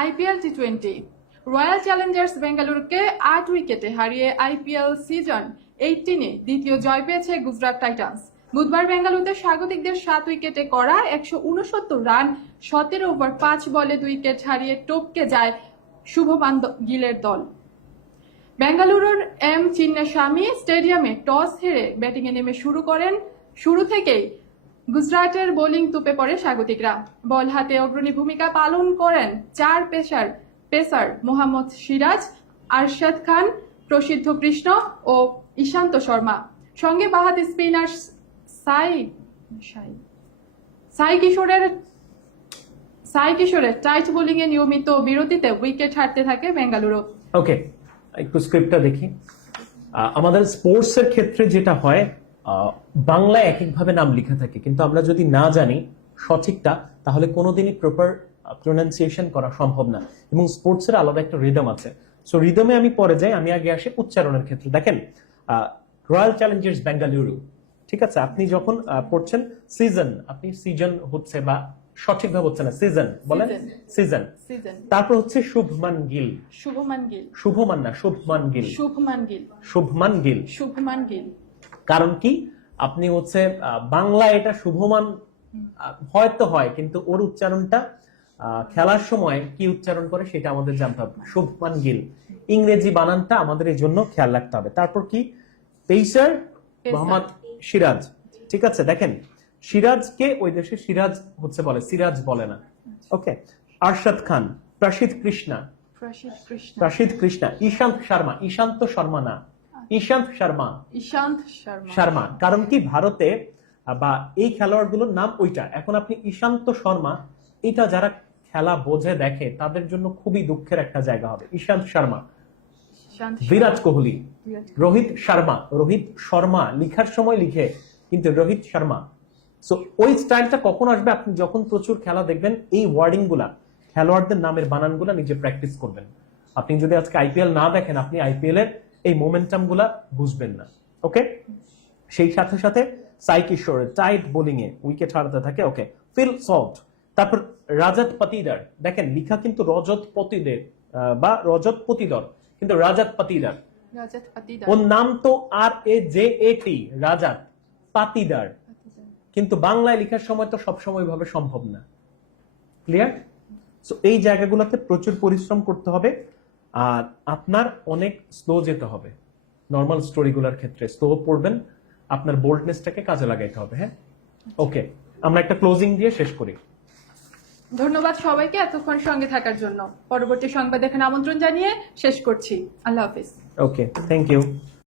IPL T twenty Royal Challengers বেঙ্গালুরুকে আট উইকেটে হারিয়ে আইপিএল সিজন এইটিনে দ্বিতীয় জয় পেয়েছে গুজরাট টাইটান্স। বুধবার বেঙ্গালুরুতে স্বাগতিকদের সাত উইকেটে করা একশো উনসত্তর রান, সতেরো ওভার, পাঁচ বলে দুই উইকেট হারিয়ে টপকে যায় শুভমান গিলের দল। বেঙ্গালুরুর এম চিন্নাস্বামী স্টেডিয়ামে টস হেরে ব্যাটিংয়ে নেমে শুরু করেন। শুরু থেকেই গুজরাটের বোলিং তুপে পড়ে স্বাগতিকরা। বল হাতে অগ্রণী ভূমিকা পালন করেন চার পেসার পেসার মোহাম্মদ সিরাজ, আরশাদ খান, প্রসিদ্ধ কৃষ্ণ ও ঈশান্ত শর্মা। সঙ্গে বাহাতি স্পিনার সাই সাই সাই কিশোরের সাই কিশোরের টাইট বোলিং এ নিয়মিত বিরতিতে উইকেট হারতে থাকে বেঙ্গালুরু। ওকে, একটু স্ক্রিপ্টটা দেখি। আমাদের স্পোর্টস এর ক্ষেত্রে যেটা হয় বাংলায় এক একভাবে নাম লেখা থাকে কিন্তু আমরা যদি না জানি সঠিকটা তাহলে কোনোদিনই প্রপার প্রোনাউন্সিয়েশন করা সম্ভব না। এবং স্পোর্টস এর আলাদা একটা রিদম আছে। সো রিদমে আমি পরে যাই আমি আগে আসি উচ্চারণের ক্ষেত্রে। দেখেন রয়্যাল চ্যালেঞ্জার্স বেঙ্গালুরু ঠিক আছে? আপনি যখন পড়ছেন সিজন আপনি সিজন হচ্ছে বা সঠিকভাবে হচ্ছে না সিজন বলেন? সিজন সিজন তারপর হচ্ছে শুভমান গিল। শুভমান গিল। শুভমান না শুভমান গিল। শুভমান গিল। শুভমান গিল। শুভমান গিল। কারণ কি? আপনি হচ্ছে বাংলা এটা শুভমান হয়তো হয় কিন্তু ওর উচ্চারণটা খেলার সময় কি উচ্চারণ করে সেটা আমাদের জানতে হবে। শুভমান গিল। ইংরেজি বানানটা আমাদের এই জন্য খেয়াল রাখতে হবে। তারপর কি? পেসার। মোহাম্মদ সিরাজ। ঠিক আছে দেখেন সিরাজকে ওই দেশে সিরাজ হচ্ছে বলে সিরাজ বলে না। ওকে আরশাদ খান প্রসিদ্ধ কৃষ্ণা। প্রসিদ্ধ কৃষ্ণ। প্রসিদ্ধ কৃষ্ণা। ঈশান্ত শর্মা ঈশান্ত শর্মা না। ঈশান্ত শর্মা। ঈশান্ত শর্মা। শর্মা। কারণ কি ভারতে বা এই খেলোয়াড়গুলোর নাম ওইটা। এখন আপনি ঈশান্ত শর্মা এটা যারা খেলা বোঝে দেখে তাদের জন্য খুবই দুঃখের একটা জায়গা হবে। ঈশান্ত শর্মা। বিরাট কোহলি। রোহিত শর্মা। রোহিত শর্মা লিখার সময় লিখে কিন্তু রোহিত শর্মা। সো ওই স্টাইলটা কখন আসবে? আপনি যখন প্রচুর খেলা দেখবেন এই ওয়ার্ডিংগুলা খেলোয়াড়দের নামের বানানগুলা নিজে প্র্যাকটিস করবেন। আপনি যদি আজকে আইপিএল না দেখেন আপনি আইপিএল এর এই মোমেন্টামগুলা বুঝবেন না ওকে সেই সাথে সাথে সাই কিশোর টাইট বোলিং এ উইকেট হারাতে থাকে ওকে ফিল সল্ট তারপর রাজাত পাতিদার দেখেন লিখা কিন্তু রজত পতিদের বা রজত পতিদর কিন্তু রাজাত পাতিদার রাজাত পাতিদার ওর নাম তো আর A J A T Rajat Patidar কিন্তু বাংলায় লেখার সময় তো সবসময় ভাবে সম্ভব না। ক্লিয়ার সো এই জায়গাগুলোতে প্রচুর পরিশ্রম করতে হবে। আর আপনার অনেক স্লো যেতে হবে। নর্মাল স্টোরিগুলোর ক্ষেত্রে স্লো পড়বেন আপনার বোল্ডনেসটাকে কাজে লাগাইতে হবে হ্যাঁ? ওকে আমরা একটা ক্লোজিং দিয়ে শেষ করি। ধন্যবাদ সবাইকে এতক্ষণ সঙ্গে থাকার জন্য। পরবর্তী সংবাদ দেখেন আমন্ত্রণ জানিয়ে শেষ করছি। আল্লাহ হাফিজ। Okay thank you